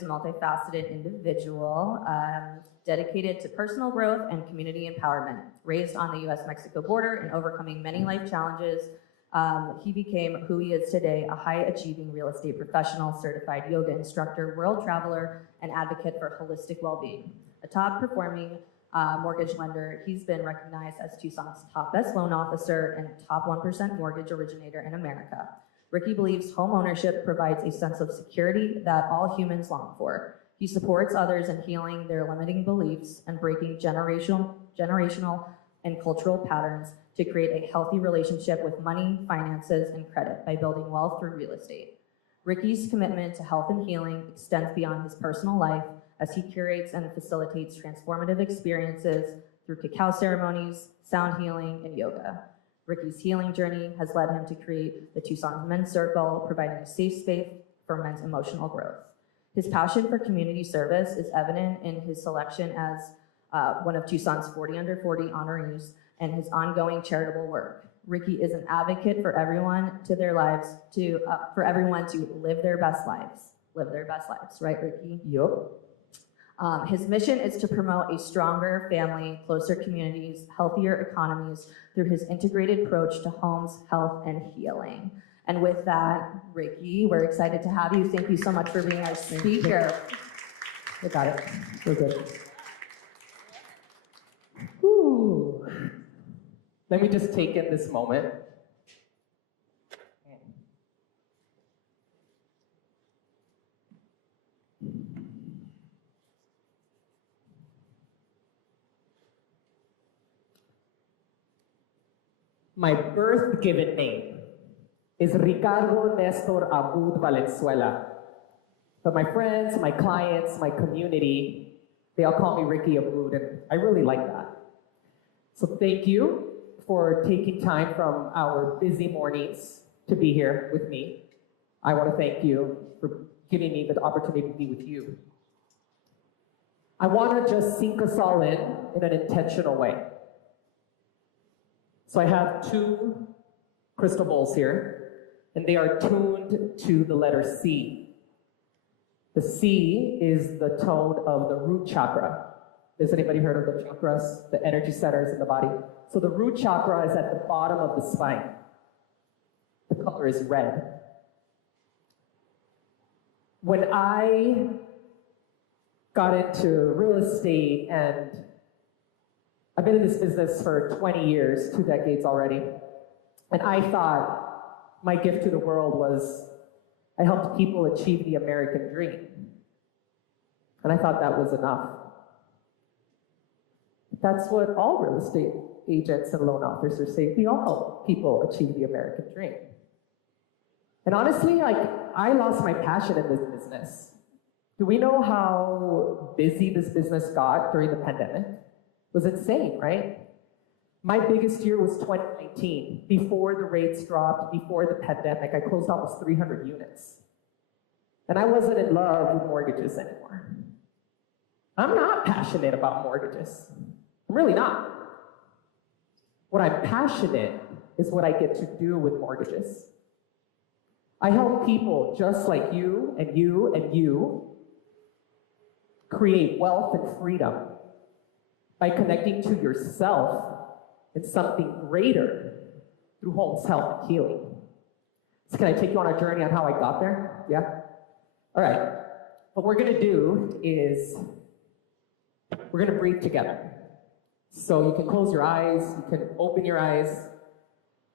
is a multifaceted individual dedicated to personal growth and community empowerment. Raised on the US-Mexico border and overcoming many life challenges, he became who he is today, a high-achieving real estate professional, certified yoga instructor, world traveler, and advocate for holistic well-being. A top-performing mortgage lender, he's been recognized as Tucson's top best loan officer and top 1% mortgage originator in America. Ricky believes home ownership provides a sense of security that all humans long for. He supports others in healing their limiting beliefs and breaking generational and cultural patterns to create a healthy relationship with money, finances, and credit by building wealth through real estate. Ricky's commitment to health and healing extends beyond his personal life as he curates and facilitates transformative experiences through cacao ceremonies, sound healing, and yoga. Ricky's healing journey has led him to create the Tucson Men's Circle, providing a safe space for men's emotional growth. His passion for community service is evident in his selection as one of Tucson's 40 Under 40 honorees and his ongoing charitable work. Ricky is an advocate for everyone to for everyone to live their best lives. Live their best lives, right, Ricky? Yup. His mission is to promote a stronger family, closer communities, healthier economies through his integrated approach to homes, health, and healing. And with that, Ricky, we're excited to have you. Thank you so much for being our speaker. We got it. We're good. Whew. Let me just take in this moment. My birth given name is Ricardo Nestor Abud Valenzuela. But my friends, my clients, my community, they all call me Ricky Abud, and I really like that. So thank you for taking time from our busy mornings to be here with me. I want to thank you for giving me the opportunity to be with you. I want to just sink us all in an intentional way. So I have two crystal bowls here, and they are tuned to the letter C. The C is the tone of the root chakra. Has anybody heard of the chakras, the energy centers in the body? So the root chakra is at the bottom of the spine. The color is red. When I got into real estate, and I've been in this business for 20 years, 2 decades already, and I thought my gift to the world was I helped people achieve the American dream. And I thought that was enough. That's what all real estate agents and loan officers say. We all help people achieve the American dream. And honestly, I lost my passion in this business. Do we know how busy this business got during the pandemic? It was insane, right? My biggest year was 2019. Before the rates dropped, before the pandemic, I closed almost 300 units. And I wasn't in love with mortgages anymore. I'm not passionate about mortgages. I'm really not. What I'm passionate is what I get to do with mortgages. I help people just like you and you and you create wealth and freedom by connecting to yourself and something greater through homes, health, and healing. So can I take you on a journey on how I got there? Yeah? All right. What we're gonna do is we're gonna breathe together. So you can close your eyes, you can open your eyes.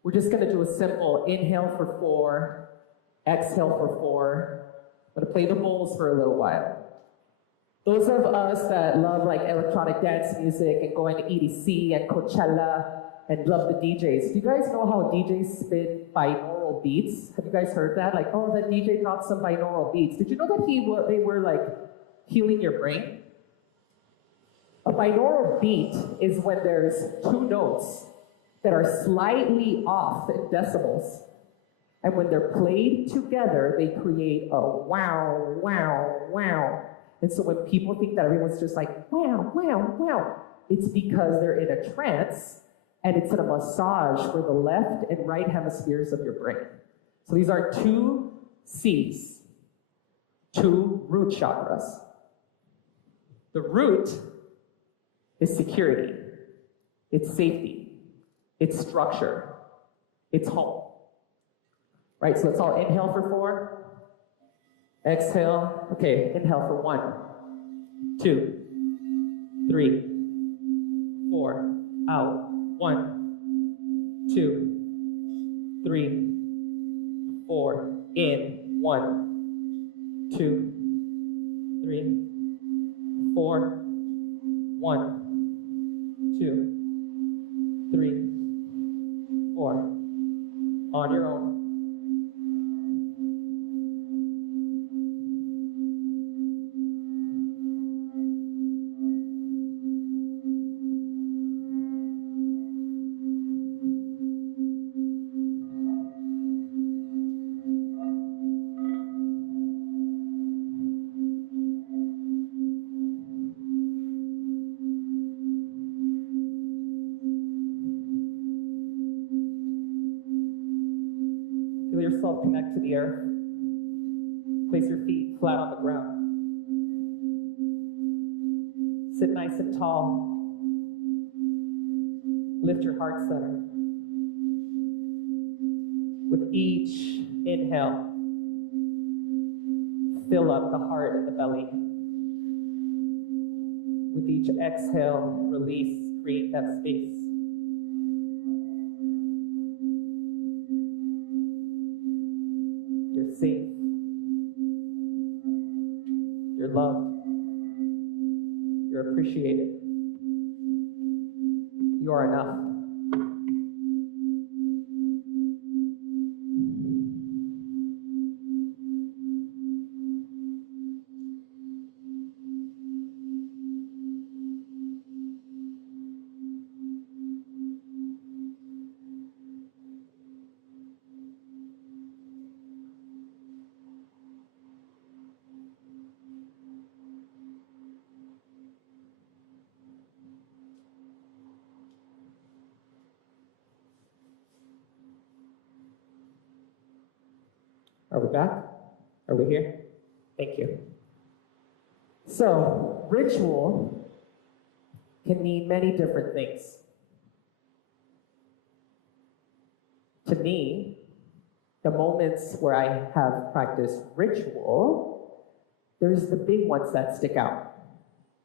We're just gonna do a simple inhale for 4, exhale for 4. I'm gonna play the bowls for a little while. Those of us that love like electronic dance music and going to EDC and Coachella and love the DJs, do you guys know how DJs spin binaural beats? Have you guys heard that? Like, oh, that DJ dropped some binaural beats. Did you know that they were like healing your brain? A binaural beat is when there's 2 notes that are slightly off in decibels. And when they're played together, they create a wow, wow, wow. And so when people think that everyone's just like, wow, wow, wow, it's because they're in a trance and it's in a massage for the left and right hemispheres of your brain. So these are 2 C's. 2 root chakras. The root is security, it's safety, it's structure, it's home. Right, so let's all inhale for 4. Exhale. Okay, inhale for 1, 2, 3, 4. Out. 1, 2, 3, 4. In. 1, 2, 3, 4. 1, 2, 3, 4. On your own. Feel yourself connect to the earth. Place your feet flat on the ground. Sit nice and tall. Lift your heart center. With each inhale, fill up the heart and the belly. With each exhale, release, create that space. You're safe. You're loved. You're appreciated. You are enough. Are we back? Are we here? Thank you. So, ritual can mean many different things. To me, the moments where I have practiced ritual, there's the big ones that stick out.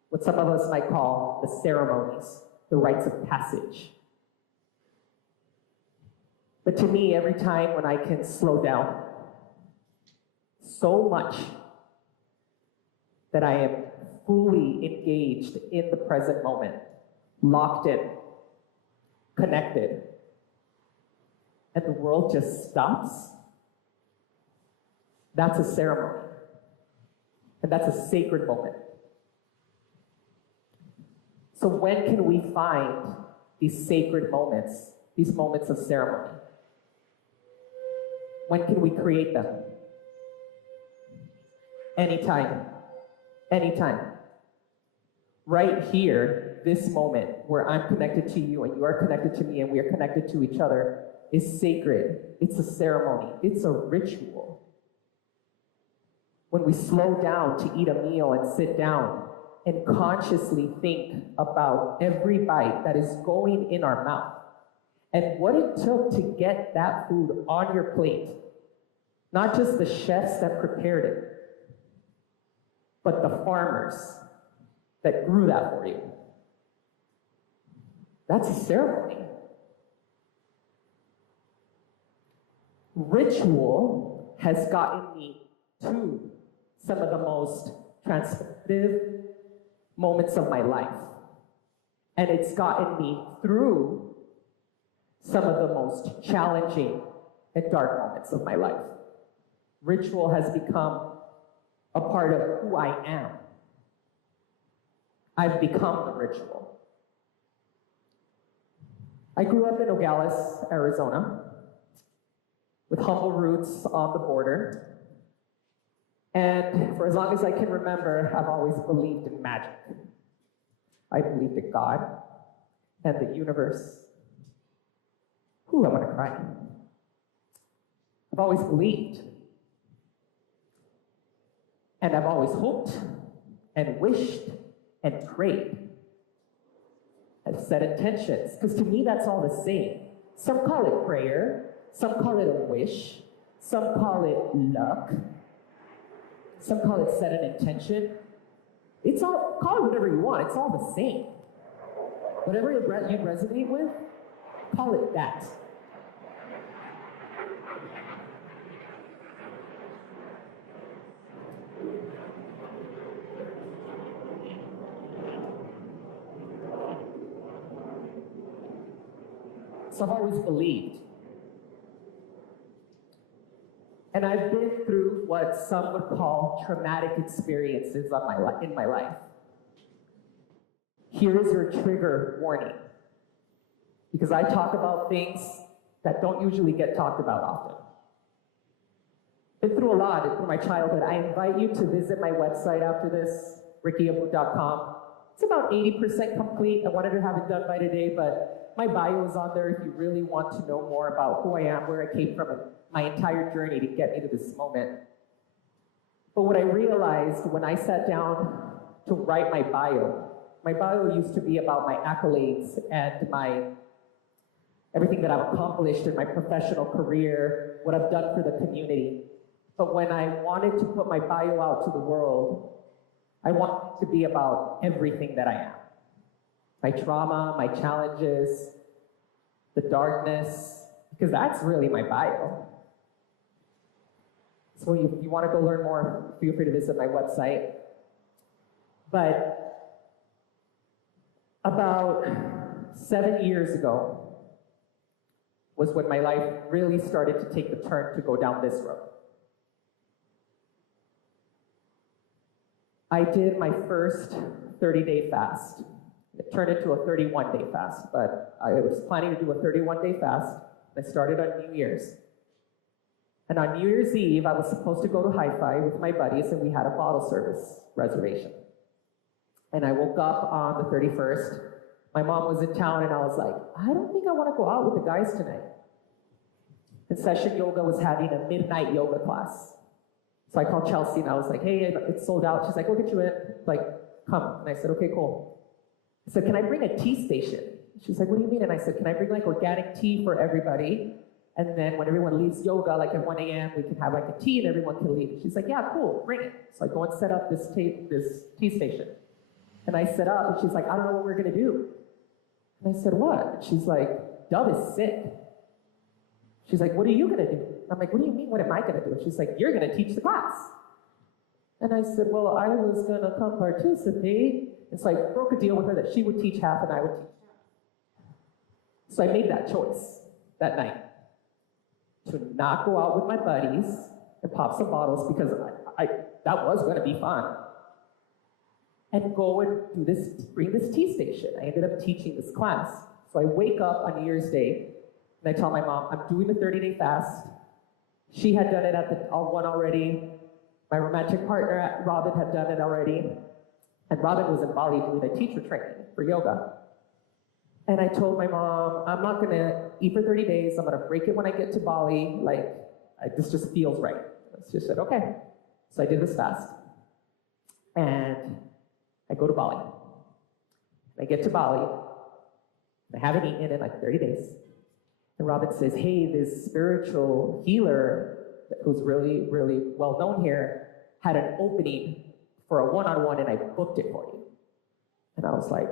What some of us might call the ceremonies, the rites of passage. But to me, every time when I can slow down so much that I am fully engaged in the present moment, locked in, connected, and the world just stops, that's a ceremony. And that's a sacred moment. So when can we find these sacred moments, these moments of ceremony? When can we create them? Anytime. Anytime. Right here, this moment where I'm connected to you and you are connected to me and we are connected to each other is sacred. It's a ceremony. It's a ritual. When we slow down to eat a meal and sit down and consciously think about every bite that is going in our mouth and what it took to get that food on your plate, not just the chefs that prepared it, but the farmers that grew that for you. That's a ceremony. Ritual has gotten me to some of the most transformative moments of my life. And it's gotten me through some of the most challenging and dark moments of my life. Ritual has become a part of who I am. I've become the ritual. I grew up in Nogales, Arizona, with humble roots on the border. And for as long as I can remember, I've always believed in magic. I believed in God and the universe. Ooh, I'm gonna cry. I've always believed. And I've always hoped and wished and prayed. I've set intentions, because to me that's all the same. Some call it prayer, some call it a wish, some call it luck, some call it set an intention. It's all, call it whatever you want, it's all the same. Whatever you resonate with, call it that. So I've always believed. And I've been through what some would call traumatic experiences in my life. Here is your trigger warning. Because I talk about things that don't usually get talked about often. Been through a lot through my childhood. I invite you to visit my website after this, rickyabu.com. It's about 80% complete. I wanted to have it done by today, but my bio is on there if you really want to know more about who I am, where I came from, and my entire journey to get me to this moment. But what I realized when I sat down to write my bio used to be about my accolades and everything that I've accomplished in my professional career, what I've done for the community. But when I wanted to put my bio out to the world, I want it to be about everything that I am. My trauma, my challenges, the darkness, because that's really my bio. So if you want to go learn more, feel free to visit my website. But about 7 years ago was when my life really started to take the turn to go down this road. I did my first 30-day fast. It turned into a 31-day fast, but I was planning to do a 31-day fast. I started on New Year's. And on New Year's Eve, I was supposed to go to Hi-Fi with my buddies, and we had a bottle service reservation. And I woke up on the 31st. My mom was in town, and I was like, I don't think I want to go out with the guys tonight. And Session Yoga was having a midnight yoga class. So I called Chelsea, and I was like, hey, it's sold out. She's like, we'll get you in. Like, come. And I said, okay, cool. I said, can I bring a tea station? She's like, what do you mean? And I said, can I bring like organic tea for everybody? And then when everyone leaves yoga, like at 1 a.m., we can have like a tea and everyone can leave. She's like, yeah, cool, bring it. So I go and set up this tea station. And I set up, and she's like, I don't know what we're gonna do. And I said, what? And she's like, Dove is sick. She's like, what are you gonna do? I'm like, what do you mean, what am I gonna do? And she's like, you're gonna teach the class. And I said, well, I was gonna come participate. And so I broke a deal with her that she would teach half and I would teach half. So I made that choice that night to not go out with my buddies and pop some bottles, because that was gonna be fun. And go and bring this tea station. I ended up teaching this class. So I wake up on New Year's Day, and I tell my mom, I'm doing the 30-day fast. She had done it at the one already. My romantic partner, Robin, had done it already. And Robin was in Bali doing a teacher training for yoga. And I told my mom, I'm not gonna eat for 30 days. I'm gonna break it when I get to Bali. This just feels right. She just said, okay. So I did this fast. And I go to Bali. I get to Bali. I haven't eaten in like 30 days. And Robin says, hey, this spiritual healer who's really, really well known here had an opening for a one-on-one, and I booked it for you. And I was like,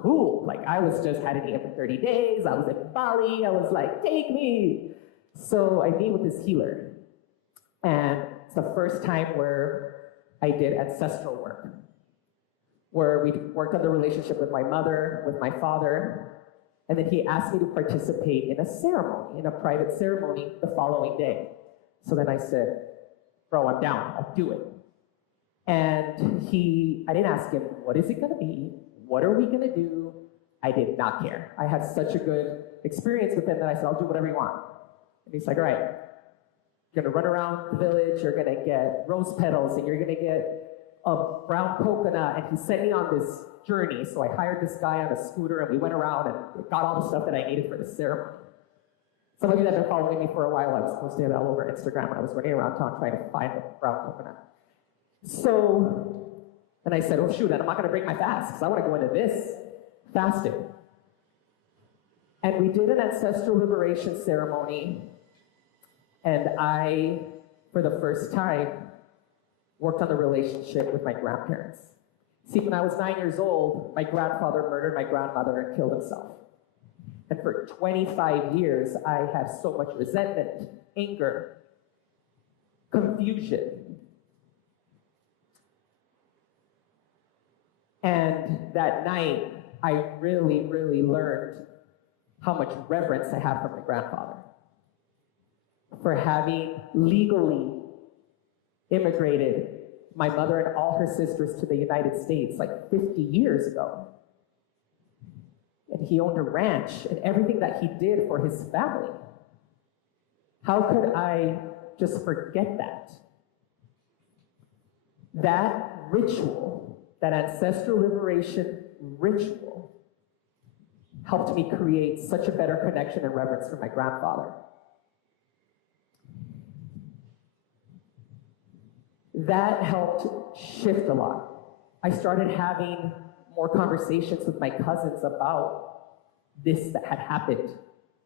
cool. Like, I hadn't eaten for 30 days. I was in Bali. I was like, take me. So I meet with this healer. And it's the first time where I did ancestral work, where we worked on the relationship with my mother, with my father, and then he asked me to participate in a ceremony, in a private ceremony the following day. So then I said, bro, I'm down, I'll do it. And I didn't ask him, what is it gonna be? What are we gonna do? I did not care. I had such a good experience with him that I said, I'll do whatever you want. And he's like, all right, you're gonna run around the village, you're gonna get rose petals, and you're gonna get a brown coconut. And he sent me on this journey. So I hired this guy on a scooter, and we went around and got all the stuff that I needed for the ceremony. Some of you that have been following me for a while, I was posting it all over Instagram when I was running around town trying to find the brown coconut. So, and I said, oh shoot, I'm not gonna break my fast because I wanna go into this fasting. And we did an ancestral liberation ceremony, and I, for the first time, worked on the relationship with my grandparents. See, when I was 9 years old, my grandfather murdered my grandmother and killed himself. And for 25 years, I have so much resentment, anger, confusion. And that night, I really, really learned how much reverence I have for my grandfather, for having legally immigrated my mother and all her sisters to the United States like 50 years ago. And he owned a ranch and everything that he did for his family. How could I just forget that? That ritual, that ancestral liberation ritual, helped me create such a better connection and reverence for my grandfather. That helped shift a lot. I started having more conversations with my cousins about this that had happened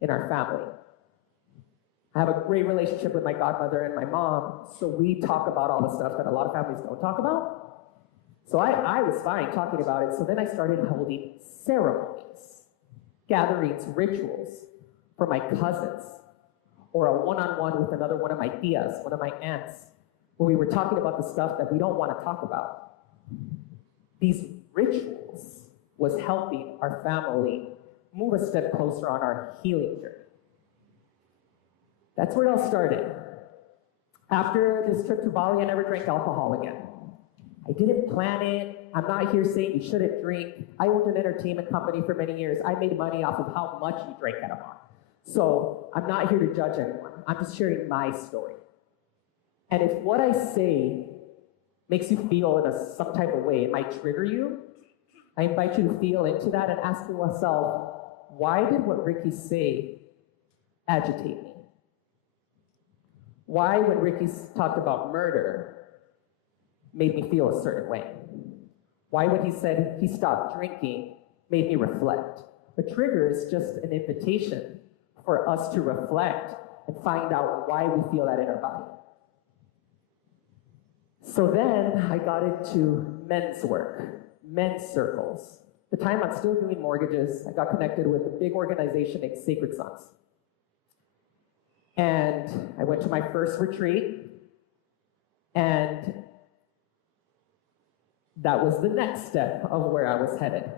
in our family. I have a great relationship with my godmother and my mom, so we talk about all the stuff that a lot of families don't talk about. So I was fine talking about it, so then I started holding ceremonies, gatherings, rituals for my cousins, or a one-on-one with another one of my tias, one of my aunts, where we were talking about the stuff that we don't want to talk about. These rituals was helping our family move a step closer on our healing journey. That's where it all started. After this trip to Bali, I never drank alcohol again. I didn't plan it. I'm not here saying you shouldn't drink. I owned an entertainment company for many years. I made money off of how much you drank at a bar. So I'm not here to judge anyone. I'm just sharing my story. And if what I say makes you feel in some type of way, it might trigger you, I invite you to feel into that and ask yourself, why did what Ricky say agitate me? Why, when Ricky talked about murder, made me feel a certain way? Why, when he said he stopped drinking, made me reflect? A trigger is just an invitation for us to reflect and find out why we feel that in our body. So then I got into men's work, men's circles. At the time I'm still doing mortgages. I got connected with a big organization named Sacred Sons. And I went to my first retreat, and that was the next step of where I was headed.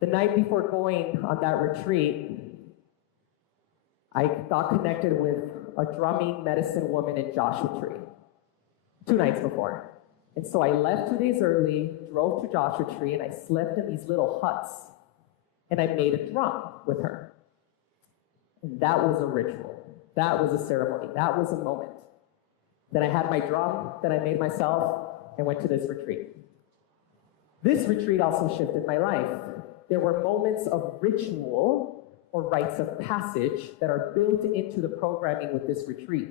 The night before going on that retreat, I got connected with a drumming medicine woman in Joshua Tree 2 nights before. And so I left 2 days early, drove to Joshua Tree, and I slept in these little huts, and I made a drum with her. And that was a ritual. That was a ceremony. That was a moment. Then I had my drum that I made myself and went to this retreat. This retreat also shifted my life. There were moments of ritual or rites of passage that are built into the programming with this retreat,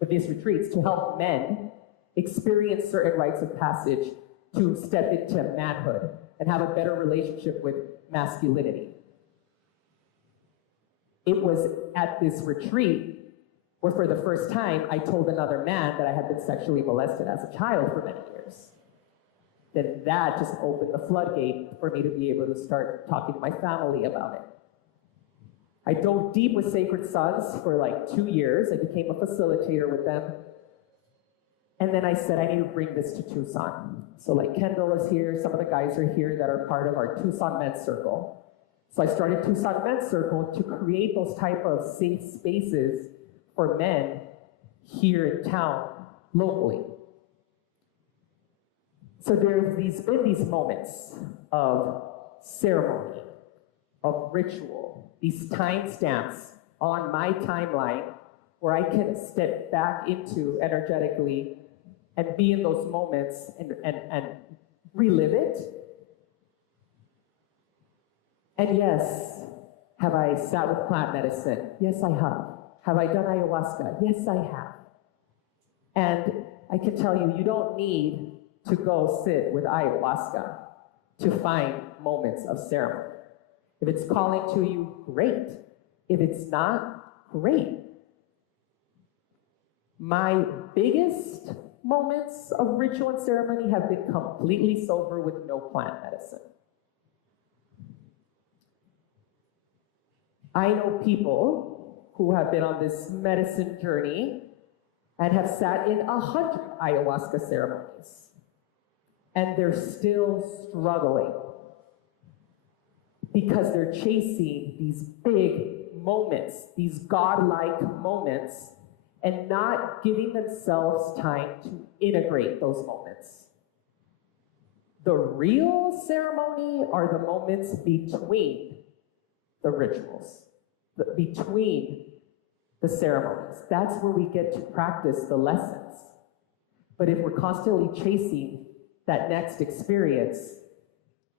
with these retreats, to help men experience certain rites of passage to step into manhood and have a better relationship with masculinity. It was at this retreat where for the first time I told another man that I had been sexually molested as a child for many years. Then that just opened the floodgate for me to be able to start talking to my family about it. I dove deep with Sacred Sons for like 2 years. I became a facilitator with them. And then I said, I need to bring this to Tucson. So like Kendall is here, some of the guys are here that are part of our Tucson Men's Circle. So I started Tucson Men's Circle to create those type of safe spaces for men here in town, locally. So there's been these moments of ceremony, of ritual, these timestamps on my timeline where I can step back into energetically and be in those moments and relive it. And yes, have I sat with plant medicine? Yes, I have. Have I done ayahuasca? Yes, I have. And I can tell you, you don't need to go sit with ayahuasca to find moments of ceremony. If it's calling to you, great. If it's not, great. My biggest moments of ritual and ceremony have been completely sober with no plant medicine. I know people who have been on this medicine journey and have sat in 100 ayahuasca ceremonies, and they're still struggling because they're chasing these big moments, these godlike moments, and not giving themselves time to integrate those moments. The real ceremony are the moments between the rituals, between the ceremonies. That's where we get to practice the lessons. But if we're constantly chasing that next experience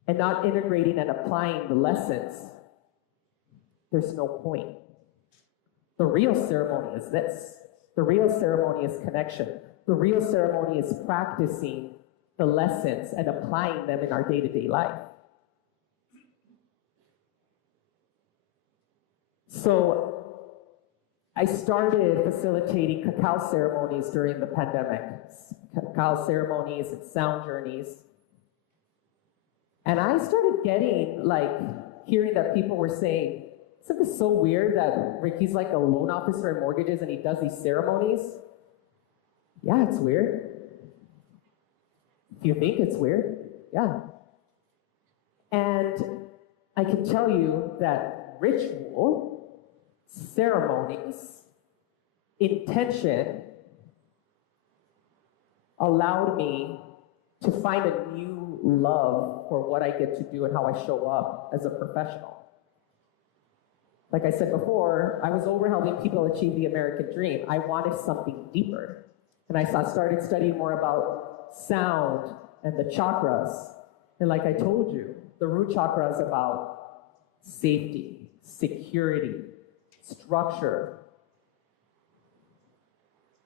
and not integrating and applying the lessons, there's no point. The real ceremony is this. The real ceremony is connection. The real ceremony is practicing the lessons and applying them in our day-to-day life. So I started facilitating cacao ceremonies during the pandemic, cacao ceremonies and sound journeys. And I started getting, hearing that people were saying, isn't this so weird that Ricky's like a loan officer in mortgages and he does these ceremonies? Yeah, it's weird. If you think it's weird, yeah. And I can tell you that ritual, ceremonies, intention allowed me to find a new love for what I get to do and how I show up as a professional. Like I said before, I was over helping people achieve the American dream. I wanted something deeper. And I started studying more about sound and the chakras. And like I told you, the root chakra is about safety, security, structure.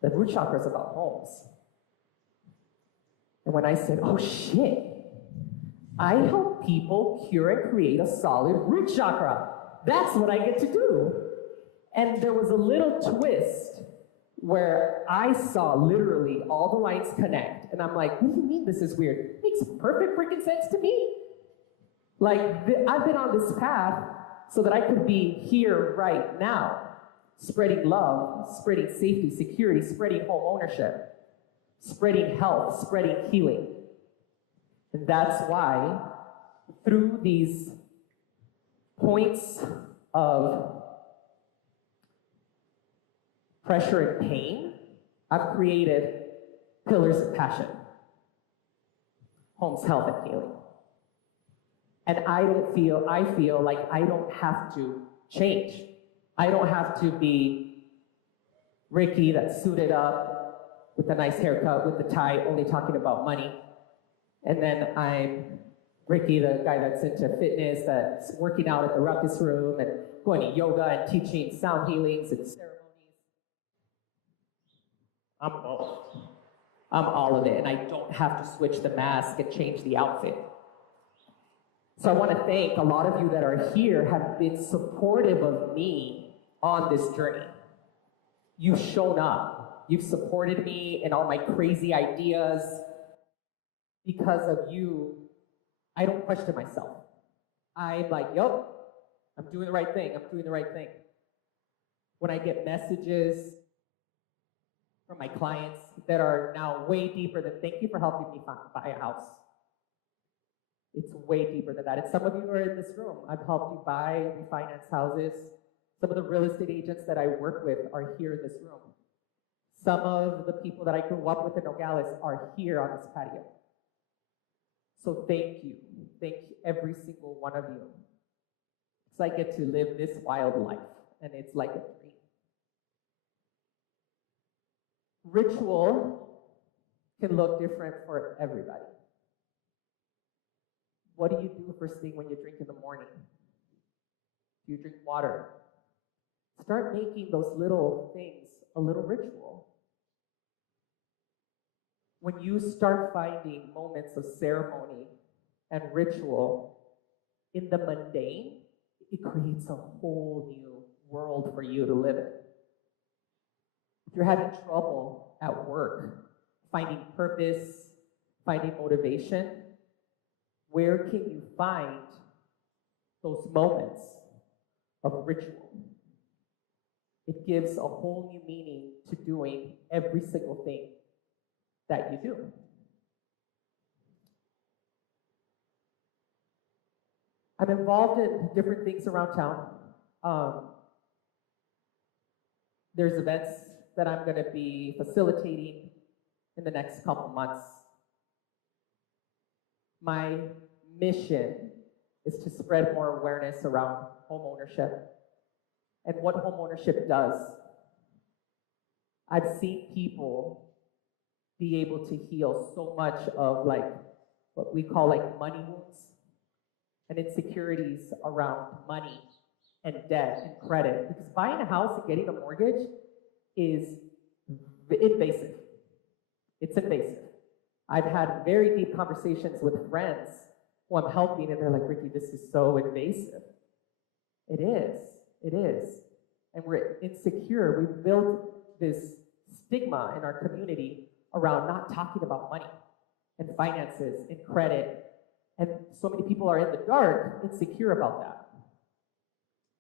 The root chakra is about homes. And when I said, oh shit, I help people cure and create a solid root chakra. That's what I get to do. And there was a little twist where I saw literally all the lines connect. And I'm like, what do you mean this is weird? It makes perfect freaking sense to me. I've been on this path so that I could be here right now, spreading love, spreading safety, security, spreading home ownership, spreading health, spreading healing. And that's why through these points of pressure and pain, I've created pillars of passion, homes, health, and healing. And I feel like I don't have to change. I don't have to be Ricky that's suited up with a nice haircut, with the tie, only talking about money. And then I'm Ricky, the guy that's into fitness, that's working out at the ruckus room and going to yoga and teaching sound healings and ceremonies. I'm both. I'm all of it, and I don't have to switch the mask and change the outfit. So I want to thank a lot of you that are here have been supportive of me on this journey. You've shown up. You've supported me in all my crazy ideas. Because of you, I don't question myself. I'm like, yup, I'm doing the right thing. I'm doing the right thing. When I get messages from my clients that are now way deeper than thank you for helping me buy a house. It's way deeper than that. And some of you are in this room. I've helped you buy, refinance houses. Some of the real estate agents that I work with are here in this room. Some of the people that I grew up with in Nogales are here on this patio. So thank you. Thank every single one of you. Because I get to live this wild life, and it's like a dream. Ritual can look different for everybody. What do you do first thing when you drink in the morning? Do you drink water? Start making those little things a little ritual. When you start finding moments of ceremony and ritual in the mundane, it creates a whole new world for you to live in. If you're having trouble at work, finding purpose, finding motivation, where can you find those moments of ritual? It gives a whole new meaning to doing every single thing that you do. I'm involved in different things around town. There's events that I'm going to be facilitating in the next couple months. My mission is to spread more awareness around homeownership and what homeownership does. I've seen people be able to heal so much of like what we call like money wounds and insecurities around money and debt and credit. Because buying a house and getting a mortgage is invasive. It's invasive. I've had very deep conversations with friends who I'm helping, and they're like, Ricky, this is so invasive. It is. And we're insecure. We've built this stigma in our community around not talking about money and finances and credit. And so many people are in the dark, insecure about that.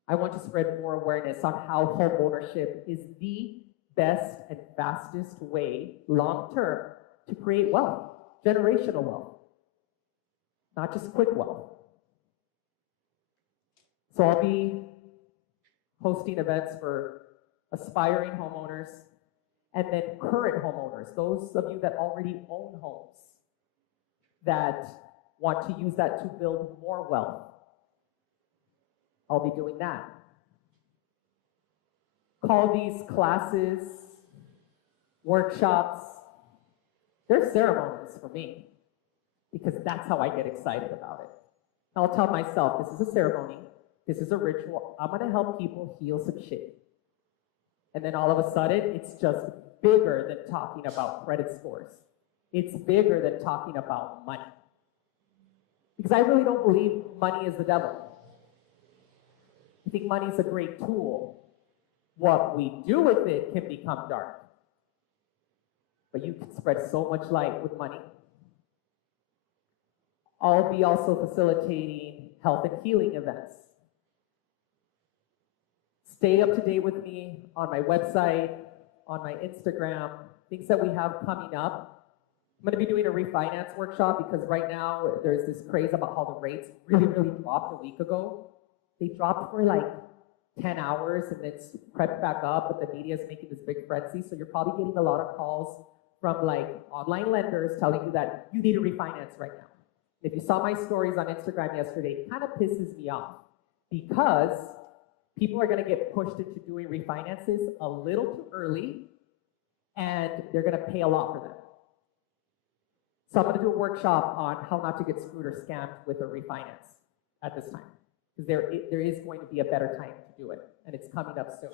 I want to spread more awareness on how home ownership is the best and fastest way, long term, to create wealth, generational wealth, not just quick wealth. So I'll be hosting events for aspiring homeowners and then current homeowners, those of you that already own homes, that want to use that to build more wealth. I'll be doing that. Call these classes, workshops, they're ceremonies for me, because that's how I get excited about it. I'll tell myself, this is a ceremony, this is a ritual, I'm gonna help people heal some shit. And then all of a sudden, it's just bigger than talking about credit scores. It's bigger than talking about money. Because I really don't believe money is the devil. I think money is a great tool. What we do with it can become dark. But you can spread so much light with money. I'll be also facilitating health and healing events. Stay up to date with me on my website, on my Instagram, things that we have coming up. I'm going to be doing a refinance workshop because right now there's this craze about how the rates really dropped a week ago. They dropped for like 10 hours and then crept back up, but the media is making this big frenzy. So you're probably getting a lot of calls from like online lenders telling you that you need to refinance right now. If you saw my stories on Instagram yesterday, it kind of pisses me off because people are going to get pushed into doing refinances a little too early and they're going to pay a lot for them. So I'm going to do a workshop on how not to get screwed or scammed with a refinance at this time. Because there is going to be a better time to do it, and it's coming up soon.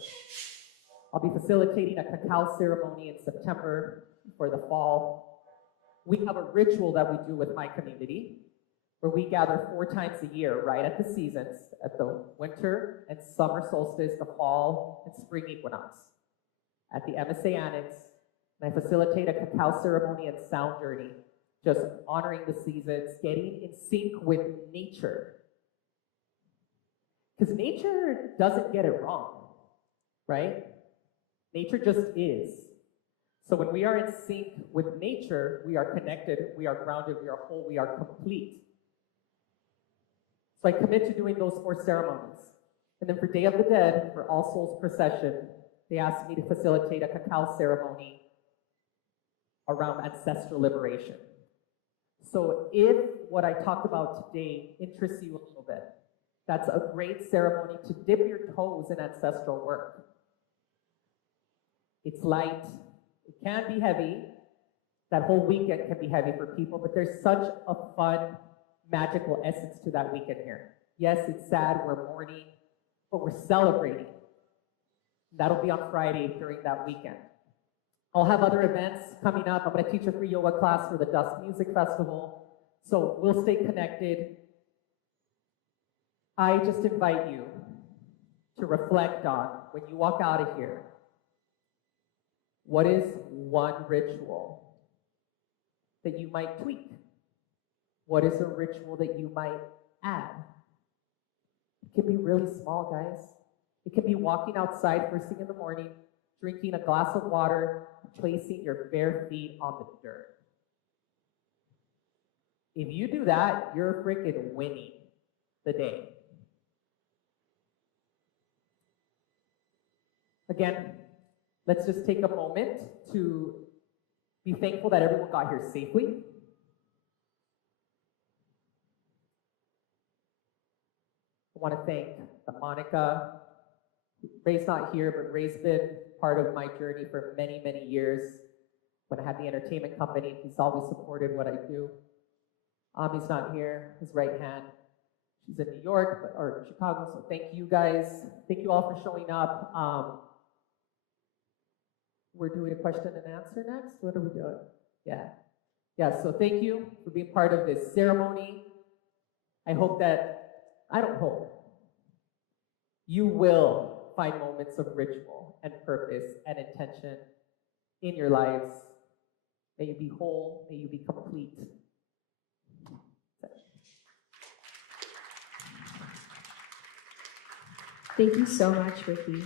I'll be facilitating a cacao ceremony in September for the fall. We have a ritual that we do with my community where we gather 4 times a year, right at the seasons, at the winter and summer solstice, the fall and spring equinox, at the MSA Annex, and I facilitate a cacao ceremony and sound journey, just honoring the seasons, getting in sync with nature. Because nature doesn't get it wrong, right? Nature just is. So when we are in sync with nature, we are connected, we are grounded, we are whole, we are complete. So I commit to doing those 4 ceremonies. And then for Day of the Dead, for All Souls Procession, they asked me to facilitate a cacao ceremony around ancestral liberation. So if what I talked about today interests you a little bit, that's a great ceremony to dip your toes in ancestral work. It's light, it can be heavy. That whole weekend can be heavy for people, but there's such a fun, magical essence to that weekend here. Yes, it's sad, we're mourning, but we're celebrating. That'll be on Friday during that weekend. I'll have other events coming up. I'm going to teach a free yoga class for the Dust Music Festival. So we'll stay connected. I just invite you to reflect on, when you walk out of here, what is one ritual that you might tweak? What is a ritual that you might add? It can be really small, guys. It can be walking outside first thing in the morning, drinking a glass of water, placing your bare feet on the dirt. If you do that, you're freaking winning the day. Again, let's just take a moment to be thankful that everyone got here safely. I want to thank Monica. Ray's not here, but Ray's been part of my journey for many, many years. When I had the entertainment company, he's always supported what I do. Ami's not here, his right hand. She's in New York or Chicago, so thank you guys. Thank you all for showing up. We're doing a question and answer next. What are we doing? Yeah, so thank you for being part of this ceremony. I don't hope, you will find moments of ritual and purpose and intention in your lives. May you be whole, may you be complete. Thank you so much, Ricky.